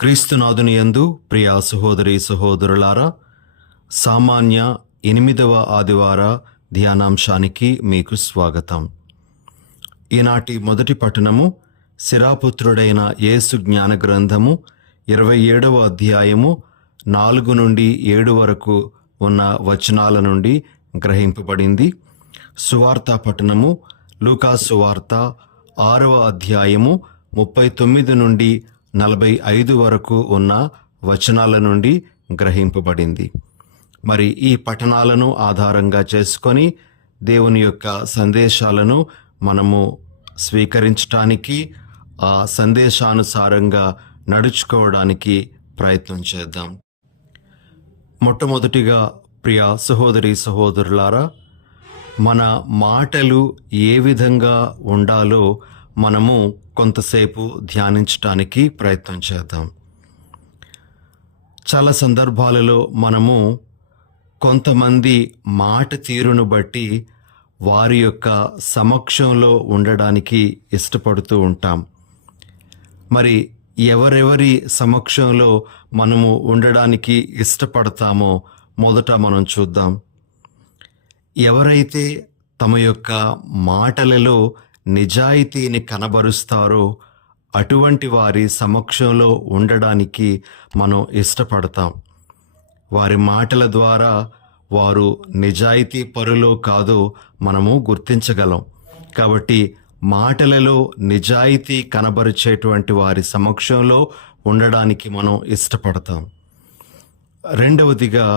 క్రీస్తునాథుని యందు ప్రియ సహోదరి సహోదరులారా, సామాన్య 8వ ఆదివార ధ్యానాంశానికి మీకు స్వాగతం. ఈనాటి మొదటి పఠనము శిరాపుత్రుడైన యేసు జ్ఞాన గ్రంథము 27వ అధ్యాయము 4 నుండి 7 వరకు ఉన్న వచనాల నుండి గ్రహింపబడింది. సువార్త పఠనము లూకా సువార్త 6వ అధ్యాయము 39 నుండి 45 వరకు ఉన్న వచనాల నుండి గ్రహింపబడింది. మరి ఈ పఠనాలను ఆధారంగా చేసుకొని దేవుని యొక్క సందేశాలను మనము స్వీకరించడానికి, ఆ సందేశానుసారంగా నడుచుకోవడానికి ప్రయత్నం చేద్దాం. మొట్టమొదటిగా ప్రియ సహోదరి సహోదరులారా, మన మాటలు ఏ విధంగా ఉండాలో మనము కొంతసేపు ధ్యానించడానికి ప్రయత్నం చేద్దాం. చాలా సందర్భాలలో మనము కొంతమంది మాట తీరును బట్టి వారి యొక్క సమక్షంలో ఉండడానికి ఇష్టపడుతూ ఉంటాం. మరి ఎవరెవరి సమక్షంలో మనము ఉండడానికి ఇష్టపడతామో మొదట మనం చూద్దాం. ఎవరైతే తమ యొక్క మాటలలో నిజాయితీని కనబరుస్తారో అటువంటి వారి సమక్షంలో ఉండడానికి మనం ఇష్టపడతాం. వారి మాటల ద్వారా వారు నిజాయితీ పరులో కాదో మనము గుర్తించగలం. కాబట్టి మాటలలో నిజాయితీ కనబరిచేటువంటి వారి సమక్షంలో ఉండడానికి మనం ఇష్టపడతాం. రెండవదిగా,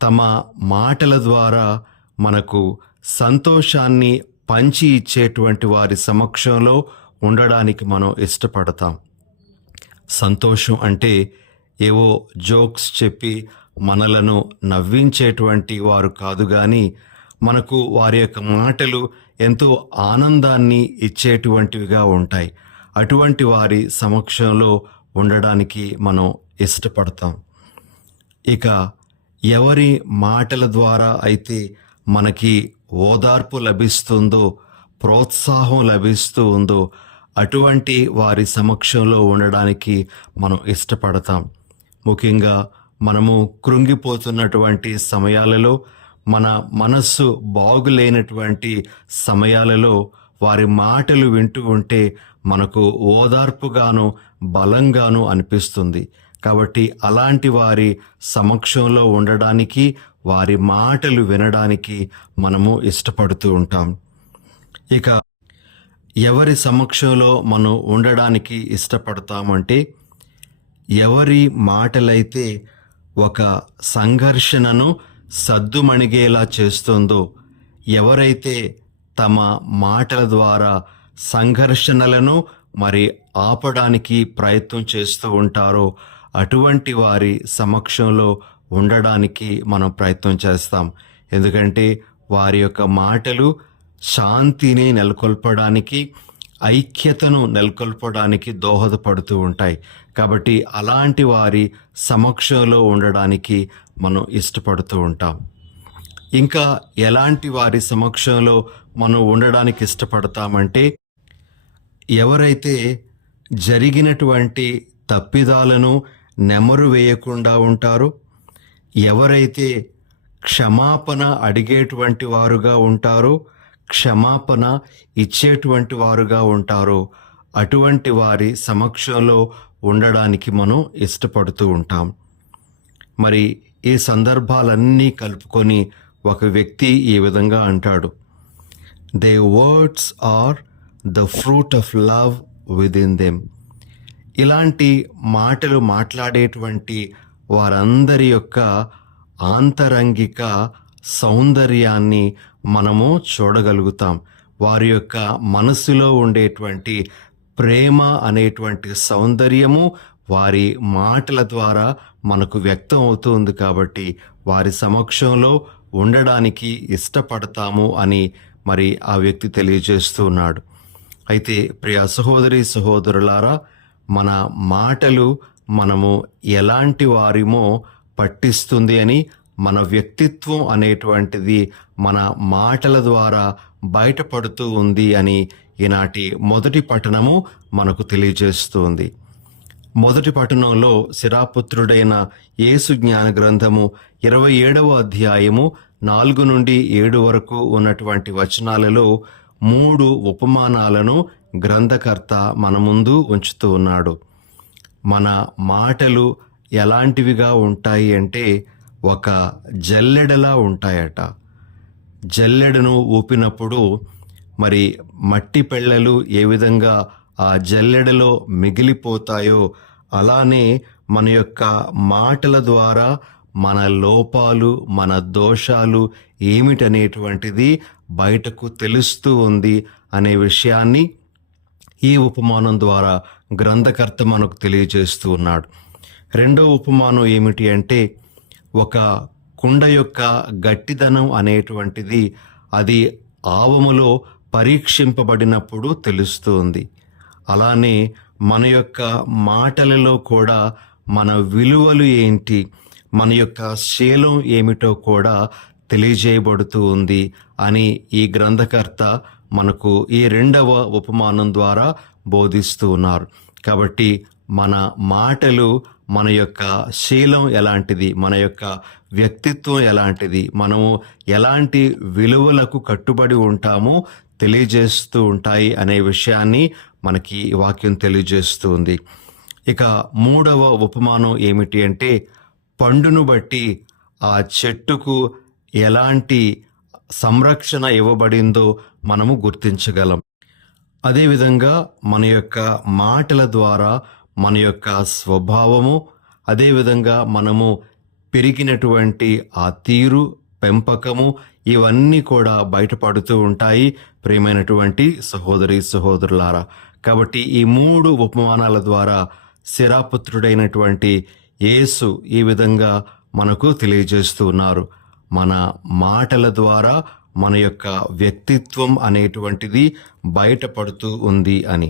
తమ మాటల ద్వారా మనకు సంతోషాన్ని పంచి ఇచ్చేటువంటి వారి సమక్షంలో ఉండడానికి మనం ఇష్టపడతాం. సంతోషం అంటే ఏవో జోక్స్ చెప్పి మనలను నవ్వించేటువంటి వారు కాదు, కానీ మనకు వారి యొక్క మాటలు ఎంతో ఆనందాన్ని ఇచ్చేటువంటివిగా ఉంటాయి. అటువంటి వారి సమక్షంలో ఉండడానికి మనం ఇష్టపడతాం. ఇక ఎవరి మాటల ద్వారా అయితే మనకి ఓదార్పు లభిస్తుందో, ప్రోత్సాహం లభిస్తూ ఉందో అటువంటి వారి సమక్షంలో ఉండడానికి మనం ఇష్టపడతాం. ముఖ్యంగా మనము కృంగిపోతున్నటువంటి సమయాలలో, మన మనస్సు బాగులేనటువంటి సమయాలలో వారి మాటలు వింటూ ఉంటే మనకు ఓదార్పుగాను బలంగాను అనిపిస్తుంది. కాబట్టి అలాంటి వారి సమక్షంలో ఉండడానికి, వారి మాటలు వినడానికి మనము ఇష్టపడుతూ ఉంటాం. ఇక ఎవరి సమక్షంలో మనం ఉండడానికి ఇష్టపడతామంటే, ఎవరి మాటలైతే ఒక సంఘర్షణను సద్దుమణిగేలా చేస్తుందో, ఎవరైతే తమ మాటల ద్వారా సంఘర్షణలను మరి ఆపడానికి ప్రయత్నం చేస్తూ ఉంటారో అటువంటి వారి సమక్షంలో ఉండడానికి మనం ప్రయత్నం చేస్తాం. ఎందుకంటే వారి యొక్క మాటలు శాంతిని నెలకొల్పడానికి, ఐక్యతను నెలకొల్పడానికి దోహదపడుతూ ఉంటాయి. కాబట్టి అలాంటి వారి సమక్షంలో ఉండడానికి మనం ఇష్టపడుతూ ఉంటాం. ఇంకా ఎలాంటి వారి సమక్షంలో మనం ఉండడానికి ఇష్టపడతామంటే, ఎవరైతే జరిగినటువంటి తప్పిదాలను నెమరు వేయకుండా ఉంటారో, ఎవరైతే క్షమాపణ అడిగేటువంటి వారుగా ఉంటారో, క్షమాపణ ఇచ్చేటువంటి వారుగా ఉంటారో అటువంటి వారి సమక్షంలో ఉండడానికి మనం ఇష్టపడుతూ ఉంటాం. మరి ఈ సందర్భాలన్నీ కలుపుకొని ఒక వ్యక్తి ఈ విధంగా అంటాడు, they words are the fruit of love within them. ఇలాంటి మాటలు మాట్లాడేటువంటి వారందరి యొక్క ఆంతరంగిక సౌందర్యాన్ని మనము చూడగలుగుతాం. వారి యొక్క మనసులో ఉండేటువంటి ప్రేమ అనేటువంటి సౌందర్యము వారి మాటల ద్వారా మనకు వ్యక్తం అవుతుంది. కాబట్టి వారి సమక్షంలో ఉండడానికి ఇష్టపడతాము అని మరి ఆ వ్యక్తి తెలియజేస్తూ ఉన్నాడు. అయితే ప్రియ సహోదరి సహోదరులారా, మన మాటలు మనము ఎలాంటి వారిమో పట్టిస్తుంది అని, మన వ్యక్తిత్వం అనేటువంటిది మన మాటల ద్వారా బయటపడుతూ ఉంది అని ఈనాటి మొదటి పఠనము మనకు తెలియజేస్తుంది. మొదటి పట్టణంలో శిరాపుత్రుడైన యేసు జ్ఞాన గ్రంథము 27వ అధ్యాయము 4 నుండి 7 వరకు ఉన్నటువంటి వచనాలలో 3 ఉపమానాలను గ్రంథకర్త మన ముందు ఉంచుతూ ఉన్నాడు. మన మాటలు ఎలాంటివిగా ఉంటాయి అంటే ఒక జల్లెడలా ఉంటాయట. జల్లెడను ఊపినప్పుడు మరి మట్టి పెళ్ళలు ఏ విధంగా ఆ జల్లెడలో మిగిలిపోతాయో అలానే మన యొక్క మాటల ద్వారా మన లోపాలు, మన దోషాలు ఏమిటనేటువంటిది బయటకు తెలుస్తూ ఉంది అనే విషయాన్ని ఈ ఉపమానం ద్వారా గ్రంథకర్త మనకు తెలియజేస్తూ ఉన్నాడు. రెండో ఉపమానం ఏమిటి అంటే ఒక కుండ యొక్క గట్టిదనం అనేటువంటిది అది ఆవములో పరీక్షింపబడినప్పుడు తెలుస్తుంది. అలానే మన యొక్క మాటలలో కూడా మన విలువలు ఏంటి, మన యొక్క శీలం ఏమిటో కూడా తెలియజేయబడుతూ ఉంది అని ఈ గ్రంథకర్త మనకు ఈ రెండవ ఉపమానం ద్వారా బోధిస్తూ ఉన్నారు. కాబట్టి మన మాటలు మన యొక్క శీలం ఎలాంటిది, మన యొక్క వ్యక్తిత్వం ఎలాంటిది, మనము ఎలాంటి విలువలకు కట్టుబడి ఉంటామో తెలియజేస్తూ ఉంటాయి అనే విషయాన్ని మనకి వాక్యం తెలియజేస్తూ ఉంది. ఇక మూడవ ఉపమానం ఏమిటి అంటే పండును బట్టి ఆ చెట్టుకు ఎలాంటి సంరక్షణ ఇవ్వబడిందో మనము గుర్తించగలం. అదేవిధంగా మన యొక్క మాటల ద్వారా మన యొక్క స్వభావము, అదేవిధంగా మనము పెరిగినటువంటి ఆ తీరు, పెంపకము ఇవన్నీ కూడా బయటపడుతూ ఉంటాయి ప్రియమైనటువంటి సహోదరి సహోదరులారా. కాబట్టి ఈ 3 ఉపమానాల ద్వారా శిరాపుత్రుడైనటువంటి యేసు ఈ విధంగా మనకు తెలియజేస్తూ ఉన్నారు. మన మాటల ద్వారా మన యొక్క వ్యక్తిత్వం అనేటువంటిది బయటపడుతూ ఉంది అని.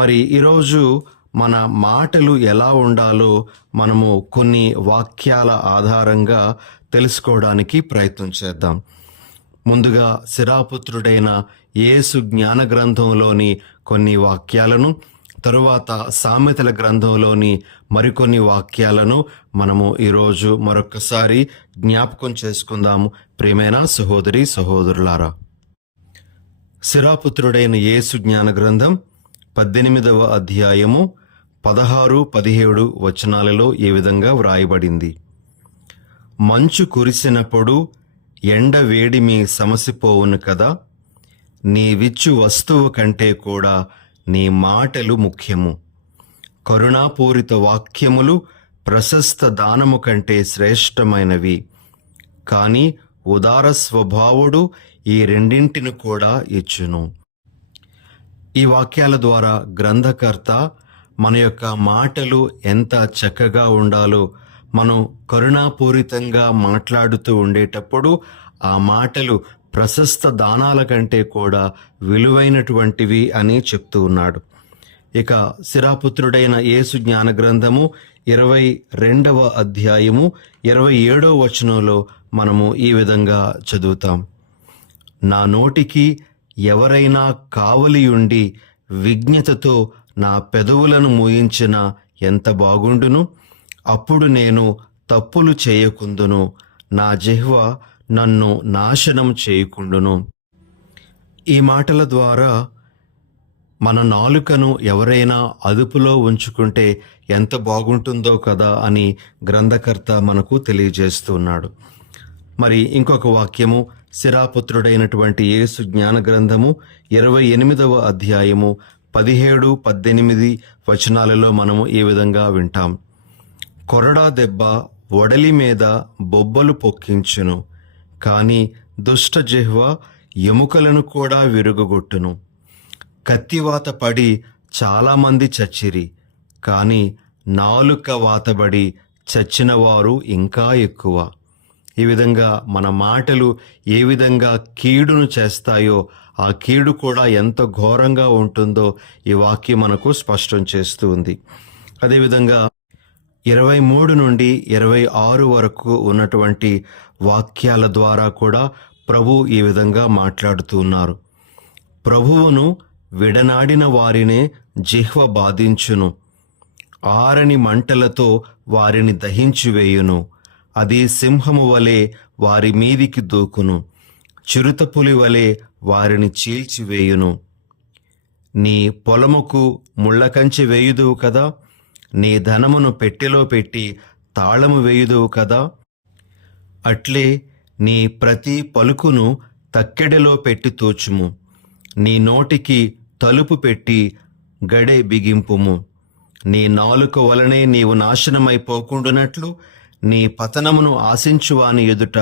మరి ఈరోజు మన మాటలు ఎలా ఉండాలో మనము కొన్ని వాక్యాల ఆధారంగా తెలుసుకోవడానికి ప్రయత్నం చేద్దాం. ముందుగా శిరాపుత్రుడైన యేసు జ్ఞాన గ్రంథంలోని కొన్ని వాక్యాలను, తరువాత సామెతల గ్రంథంలోని మరికొన్ని వాక్యాలను మనము ఈరోజు మరొకసారి జ్ఞాపకం చేసుకుందాము ప్రియమైన సహోదరి సహోదరులారా. శిరాపుత్రుడైన యేసు జ్ఞాన గ్రంథం 18వ అధ్యాయము 16, 17 వచనాలలో ఈ విధంగా వ్రాయబడింది. మంచు కురిసినప్పుడు ఎండ వేడిమి సమసిపోవును కదా, నీవిచ్చు వస్తువు కంటే కూడా నీ మాటలు ముఖ్యము. కరుణాపూరిత వాక్యములు ప్రశస్త దానము కంటే శ్రేష్టమైనవి, కానీ ఉదార స్వభావుడు ఈ రెండింటిని కూడా ఇచ్చును. ఈ వాక్యాల ద్వారా గ్రంథకర్త మన యొక్క మాటలు ఎంత చక్కగా ఉండాలో, మనం కరుణాపూరితంగా మాట్లాడుతూ ఉండేటప్పుడు ఆ మాటలు ప్రశస్త దానాల కంటే కూడా విలువైనటువంటివి అని చెప్తూ ఉన్నాడు. ఇక శిరాపుత్రుడైన యేసు జ్ఞాన గ్రంథము 22వ అధ్యాయము 27వ వచనంలో మనము ఈ విధంగా చదువుతాం. నా నోటికి ఎవరైనా కావలియుండి విజ్ఞతతో నా పెదవులను మూయించిన ఎంత బాగుండును, అప్పుడు నేను తప్పులు చేయకుందును, నా జిహ్వ నన్ను నాశనం చేయకుండును. ఈ మాటల ద్వారా మన నాలుకను ఎవరైనా అదుపులో ఉంచుకుంటే ఎంత బాగుంటుందో కదా అని గ్రంథకర్త మనకు తెలియజేస్తున్నాడు. మరి ఇంకొక వాక్యము శిరాపుత్రుడైనటువంటి యేసు జ్ఞాన గ్రంథము 28వ అధ్యాయము 17, 18 వచనాలలో మనము ఈ విధంగా వింటాం. కొరడా దెబ్బ ఒడలి మీద బొబ్బలు పొక్కించును, కానీ దుష్ట జిహ్వ ఎముకలను కూడా విరుగగొట్టును. కత్తివాత పడి చాలామంది చచ్చిరి, కానీ నాలుక వాతబడి చచ్చిన వారు ఇంకా ఎక్కువ. ఈ విధంగా మన మాటలు ఏ విధంగా కీడును చేస్తాయో ఆ కీడు కూడా ఎంత ఘోరంగా ఉంటుందో ఈ వాక్యం మనకు స్పష్టం చేస్తూ ఉంది. అదేవిధంగా 23 నుండి 26 వరకు ఉన్నటువంటి వాక్యాల ద్వారా కూడా ప్రభు ఈ విధంగా మాట్లాడుతూ ఉన్నారు. ప్రభువును విడనాడిన వారినే జిహ్వ బాధించును, ఆరని మంటలతో వారిని దహించివేయును. అది సింహము వలె వారి మీదికి దూకును, చిరుతపులి వలె వారిని చీల్చివేయును. నీ పొలముకు ముళ్ళకంచె వేయుదువు కదా, నీ ధనమును పెట్టెలో పెట్టి తాళము వేయుదువు కదా. అట్లే నీ ప్రతి పలుకును తక్కెడలో పెట్టి తోచుము, నీ నోటికి తలుపు పెట్టి గడె బిగింపుము. నీ నాలుక వలనే నీవు నాశనమైపోకుండునట్లు, నీ పతనమును ఆశించువాని ఎదుట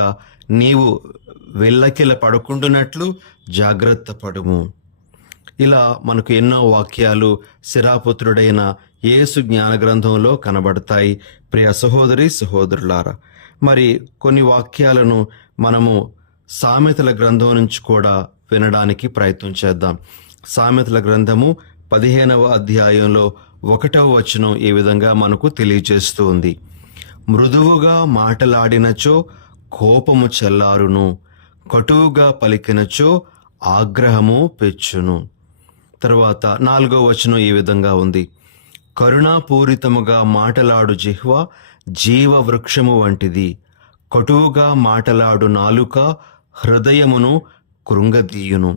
నీవు వెల్లకిల పడకుండునట్లు జాగ్రత్త పడుము. ఇలా మనకు ఎన్నో వాక్యాలు శిరాపుత్రుడైన యేసు జ్ఞాన గ్రంథంలో కనబడతాయి. ప్రియ సహోదరి సహోదరులారా, మరి కొన్ని వాక్యాలను మనము సామెతల గ్రంథం నుంచి కూడా వినడానికి ప్రయత్నం చేద్దాం. సామెతల గ్రంథము 15వ అధ్యాయంలో 1వ వచనం ఈ విధంగా మనకు తెలియజేస్తూ ఉంది. మృదువుగా మాటలాడినచో కోపము చల్లారును, కటువుగా పలికినచో ఆగ్రహము పెచ్చును. తర్వాత 4వ వచనం ఈ విధంగా ఉంది. కరుణాపూరితముగా మాటలాడు జిహ్వ జీవ వృక్షము వంటిది, కటువుగా మాటలాడు నాలుక హృదయమును కృంగదీయును.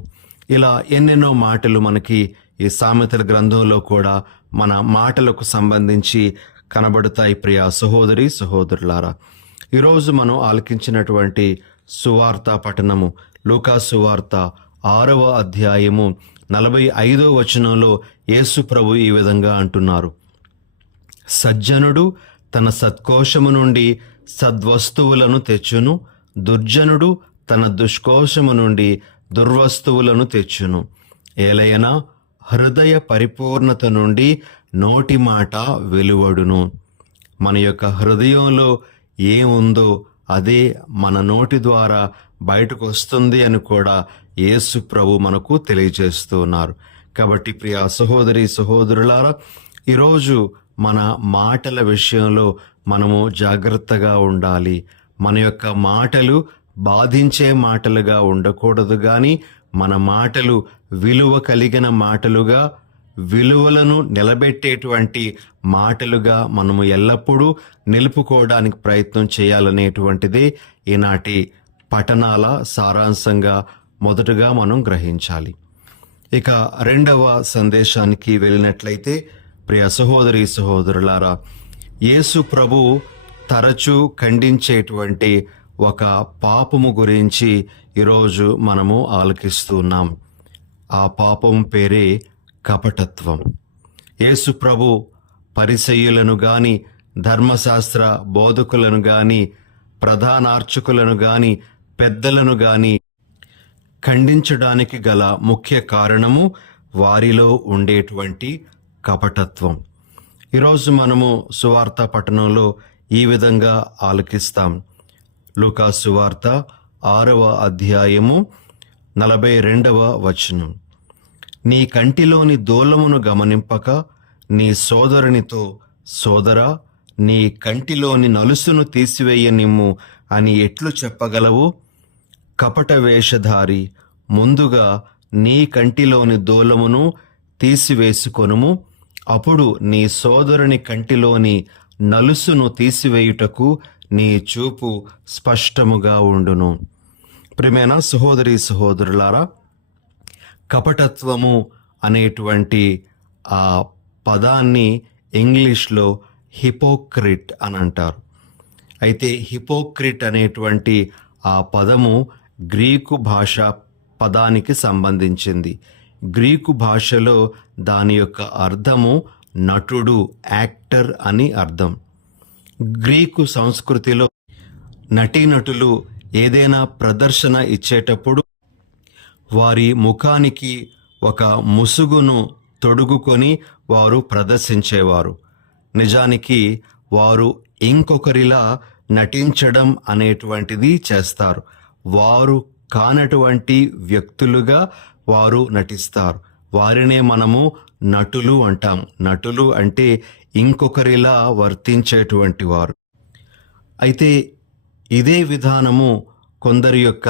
ఇలా ఎన్నెన్నో మాటలు మనకి ఈ సామెతల గ్రంథంలో కూడా మన మాటలకు సంబంధించి కనబడతాయి. ప్రియ సహోదరి సహోదరులారా, ఈరోజు మనం ఆలకించినటువంటి సువార్త పఠనము లూకా సువార్త 6వ అధ్యాయము 45వ వచనంలో యేసు ప్రభు ఈ విధంగా అంటున్నారు. సజ్జనుడు తన సత్కోశము నుండి సద్వస్తువులను తెచ్చును, దుర్జనుడు తన దుష్కోశము నుండి దుర్వస్తువులను తెచ్చును. ఏలయనా హృదయ పరిపూర్ణత నుండి నోటి మాట వెలువడును. మన యొక్క హృదయంలో ఏముందో అదే మన నోటి ద్వారా బయటకు వస్తుంది అని కూడా యేసు ప్రభు మనకు తెలియజేస్తున్నారు. కాబట్టి ప్రియ సహోదరి సహోదరులారా, ఈరోజు మన మాటల విషయంలో మనము జాగ్రత్తగా ఉండాలి. మన యొక్క మాటలు బాధించే మాటలుగా ఉండకూడదు, కానీ మన మాటలు విలువ కలిగిన మాటలుగా, విలువలను నిలబెట్టేటువంటి మాటలుగా మనము ఎల్లప్పుడూ నిలుపుకోవడానికి ప్రయత్నం చేయాలనేటువంటిదే ఈనాటి పఠనాల సారాంశంగా మొదటగా మనం గ్రహించాలి. ఇక రెండవ సందేశానికి వెళ్ళినట్లయితే, ప్రియ సహోదరి సహోదరులారా, యేసు ప్రభు తరచూ ఖండించేటువంటి ఒక పాపము గురించి ఈరోజు మనము ఆలకిస్తున్నాం. ఆ పాపం పేరే కపటత్వం. యేసు ప్రభు పరిసయ్యులను గాని, ధర్మశాస్త్ర బోధకులను గాని, ప్రధానార్చకులను గాని, పెద్దలను గాని ఖండించడానికి గల ముఖ్య కారణము వారిలో ఉండేటువంటి కపటత్వం. ఈరోజు మనము సువార్త పఠనంలో ఈ విధంగా ఆలకిస్తాం. లూకా సువార్త 6వ అధ్యాయము 42వ వచనం. నీ కంటిలోని దూలమును గమనింపక నీ సోదరునితో, సోదరా, నీ కంటిలోని నలుసును తీసివేయనిమ్ము అని ఎట్లు చెప్పగలవు? కపట వేషధారి, ముందుగా నీ కంటిలోని దూలమును తీసివేసుకొనుము, అప్పుడు నీ సోదరుని కంటిలోని నలుసును తీసివేయుటకు నీ చూపు స్పష్టముగా ఉండును. ప్రియమైన సహోదరి సహోదరులారా, కపటత్వము అనేటువంటి ఆ పదాన్ని ఇంగ్లీష్లో హిపోక్రిట్ అని అంటారు. అయితే హిపోక్రిట్ అనేటువంటి ఆ పదము గ్రీకు భాష పదానికి సంబంధించింది. గ్రీకు భాషలో దాని యొక్క అర్థము నటుడు, యాక్టర్ అని అర్థం. గ్రీకు సంస్కృతిలో నటీనటులు ఏదైనా ప్రదర్శన ఇచ్చేటప్పుడు వారి ముఖానికి ఒక ముసుగును తొడుగుకొని వారు ప్రదర్శించేవారు. నిజానికి వారు ఇంకొకరిలా నటించడం అనేటువంటిది చేస్తారు. వారు కానటువంటి వ్యక్తులుగా వారు నటిస్తారు. వారినే మనము నటులు అంటాం. నటులు అంటే ఇంకొకరిలా వర్తించేటువంటి వారు. అయితే ఇదే విధానము కొందరి యొక్క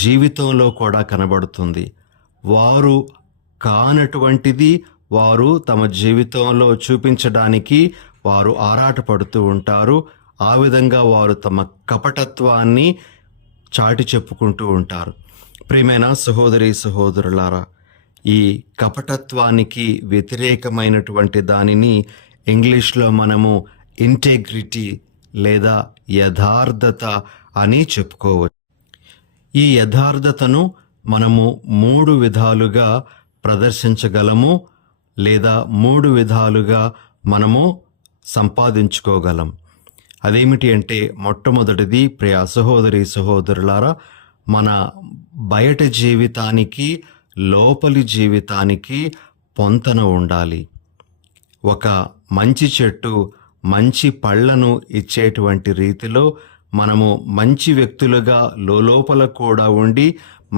జీవితంలో కూడా కనబడుతుంది. వారు కానటువంటిది వారు తమ జీవితంలో చూపించడానికి వారు ఆరాటపడుతూ ఉంటారు. ఆ విధంగా వారు తమ కపటత్వాన్ని చాటి చెప్పుకుంటూ ఉంటారు. ప్రియమైన సహోదరి సహోదరులారా, ఈ కపటత్వానికి వ్యతిరేకమైనటువంటి దానిని ఇంగ్లీష్లో మనము ఇంటెగ్రిటీ లేదా యథార్థత అని చెప్పుకోవచ్చు. ఈ యథార్థతను మనము 3 విధాలుగా ప్రదర్శించగలము లేదా 3 విధాలుగా మనము సంపాదించుకోగలం. అదేమిటి అంటే, మొట్టమొదటిది ప్రియ సహోదరి సహోదరులారా, మన బయట జీవితానికి లోపలి జీవితానికి పొంతన ఉండాలి. ఒక మంచి చెట్టు మంచి పళ్ళను ఇచ్చేటువంటి రీతిలో మనము మంచి వ్యక్తులుగా లోపల కూడా ఉండి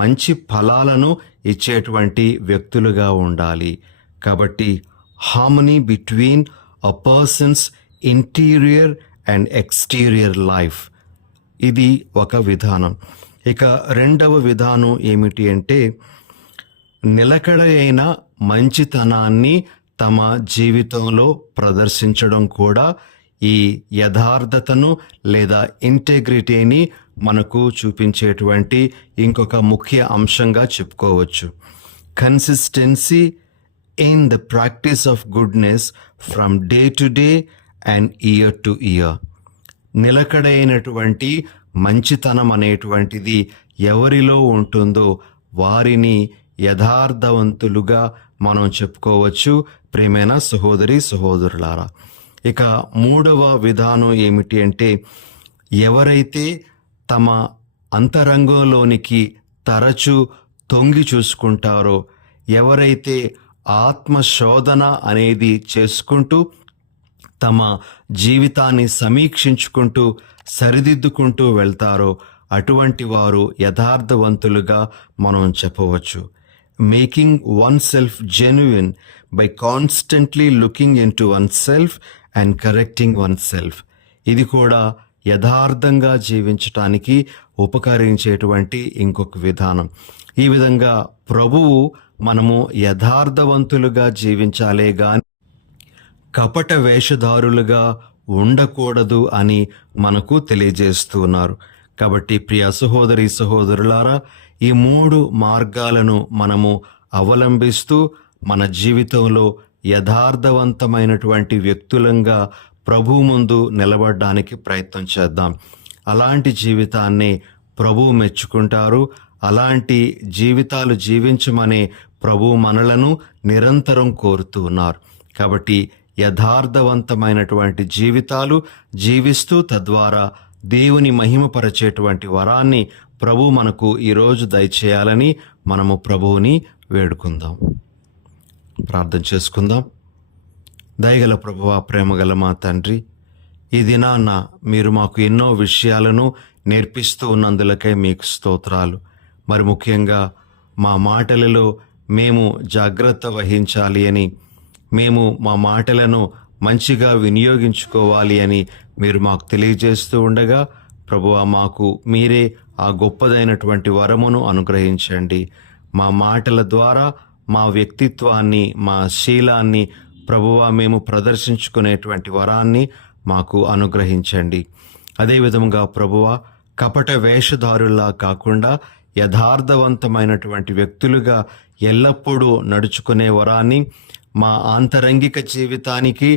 మంచి ఫలాలను ఇచ్చేటువంటి వ్యక్తులుగా ఉండాలి. కాబట్టి harmony between a persons interior and exterior life, ఇది ఒక విధానం. ఇక రెండవ విధానం ఏమిటి అంటే, నిలకడైన మంచితనాన్ని తమ జీవితంలో ప్రదర్శించడం కూడా ఈ యథార్థతను లేదా ఇంటెగ్రిటీని మనకు చూపించేటువంటి ఇంకొక ముఖ్య అంశంగా చెప్పుకోవచ్చు. Consistency in the practice of goodness from day to day and year to year. నిలకడైనటువంటి మంచితనం అనేటువంటిది ఎవరిలో ఉంటుందో వారిని యథార్థవంతులుగా మనం చెప్పుకోవచ్చు. ప్రియమైన సహోదరి సహోదరులారా, ఇక మూడవ విధానం ఏమిటి అంటే, ఎవరైతే తమ అంతరంగంలోనికి తరచూ తొంగి చూసుకుంటారో, ఎవరైతే ఆత్మశోధన అనేది చేసుకుంటూ తమ జీవితాన్ని సమీక్షించుకుంటూ సరిదిద్దుకుంటూ వెళ్తారో, అటువంటి వారు యథార్థవంతులుగా మనం చెప్పవచ్చు. Making one self genuine by constantly looking in to one self and correcting one self. ఇది కూడా యథార్థంగా జీవించటానికి ఉపకరించేటువంటి ఇంకొక విధానం. ఈ విధంగా ప్రభువు మనము యథార్థవంతులుగా జీవించాలే గాని కపట వేషధారులుగా ఉండకూడదు అని మనకు తెలియజేస్తున్నారు. కాబట్టి ప్రియ సహోదరి సహోదరులారా, ఈ 3 మార్గాలను మనము అవలంబిస్తూ మన జీవితంలో యథార్థవంతమైనటువంటి వ్యక్తులంగా ప్రభు ముందు నిలబడడానికి ప్రయత్నం చేద్దాం. అలాంటి జీవితాన్ని ప్రభువు మెచ్చుకుంటారు. అలాంటి జీవితాలు జీవించమనే ప్రభు మనలను నిరంతరం కోరుతూ ఉన్నారు. కాబట్టి యథార్థవంతమైనటువంటి జీవితాలు జీవిస్తూ తద్వారా దేవుని మహిమపరచేటువంటి వరాన్ని ప్రభు మనకు ఈరోజు దయచేయాలని మనము ప్రభువుని వేడుకుందాం. ప్రార్థన చేసుకుందాం. దయగల ప్రభువా, ప్రేమగల మా తండ్రి, ఈ దినాన్న మీరు మాకు ఎన్నో విషయాలను నేర్పిస్తూ ఉన్నందులకై మీకు స్తోత్రాలు. మరి ముఖ్యంగా మా మాటలలో మేము జాగ్రత్త వహించాలి అని, మేము మా మాటలను మంచిగా వినియోగించుకోవాలి అని మీరు మాకు తెలియజేస్తూ ఉండగా, ప్రభువా, మాకు మీరే ఆ గొప్పదైనటువంటి వరమును అనుగ్రహించండి. మా మాటల ద్వారా మా వ్యక్తిత్వాన్ని, మా శీలాన్ని ప్రభువా మేము ప్రదర్శించుకునేటువంటి వరాన్ని మాకు అనుగ్రహించండి. అదేవిధంగా ప్రభువా, కపట వేషధారుల్లా కాకుండా యథార్థవంతమైనటువంటి వ్యక్తులుగా ఎల్లప్పుడూ నడుచుకునే వరాన్ని మా ఆంతరంగిక జీవితానికి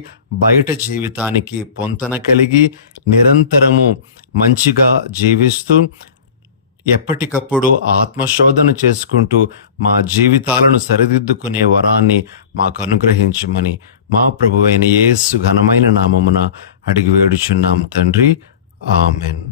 బయట జీవితానికి పొంతన కలిగి నిరంతరము మంచిగా జీవిస్తూ ఎప్పటికప్పుడు ఆత్మశోధన చేసుకుంటూ మా జీవితాలను సరిదిద్దుకునే వరాన్ని మాకు అనుగ్రహించమని మా ప్రభువైన యేసు ఘనమైన నామమున అడిగి వేడుచున్నాం తండ్రి. ఆమెన్.